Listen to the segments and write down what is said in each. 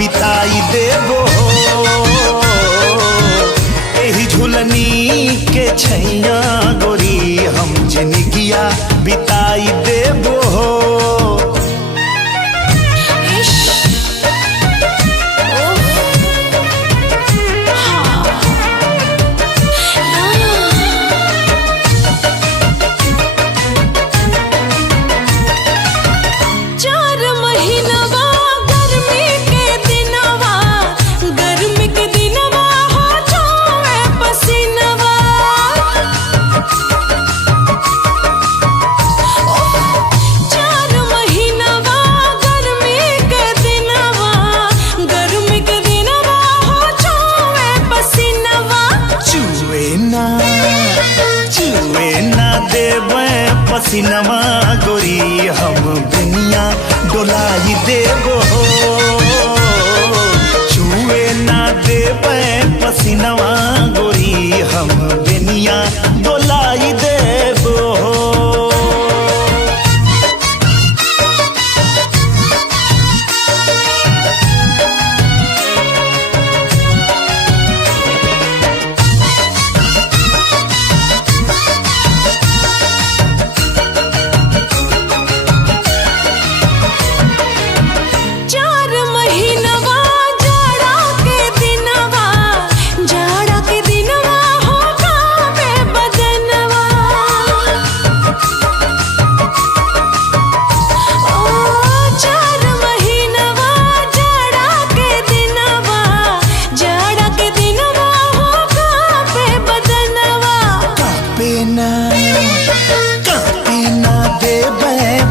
बिताई देबो एही झुलनी के छैया गोरी हम जिंदगिया बिताई देबो। पसीनमा गोरी हम दुनिया डोलाई देबो छुए ना देबे पसीनमा गोरी हम दुनिया डोलाई देबो।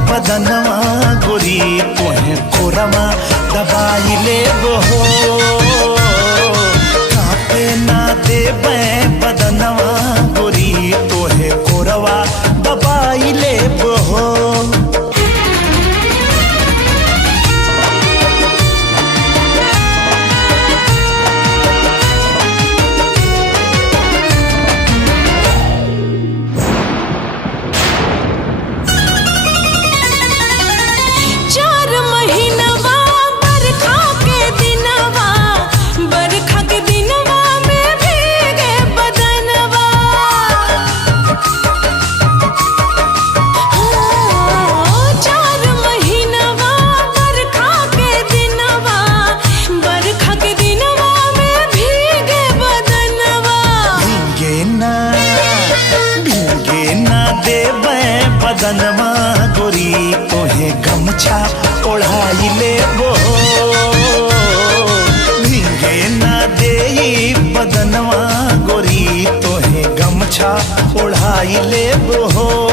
बदनवा गोरी तोहे कोरमा दबाई लेबो कापे ना देबे बदनवा गोरी तोहे कोरवा दबाई लेबो। बदनवा गोरी तोहे गमछा ओढ़ाई लेबो भीगे ना देई बदनवा गोरी तोहे गमछा ओढ़ाई लेबो।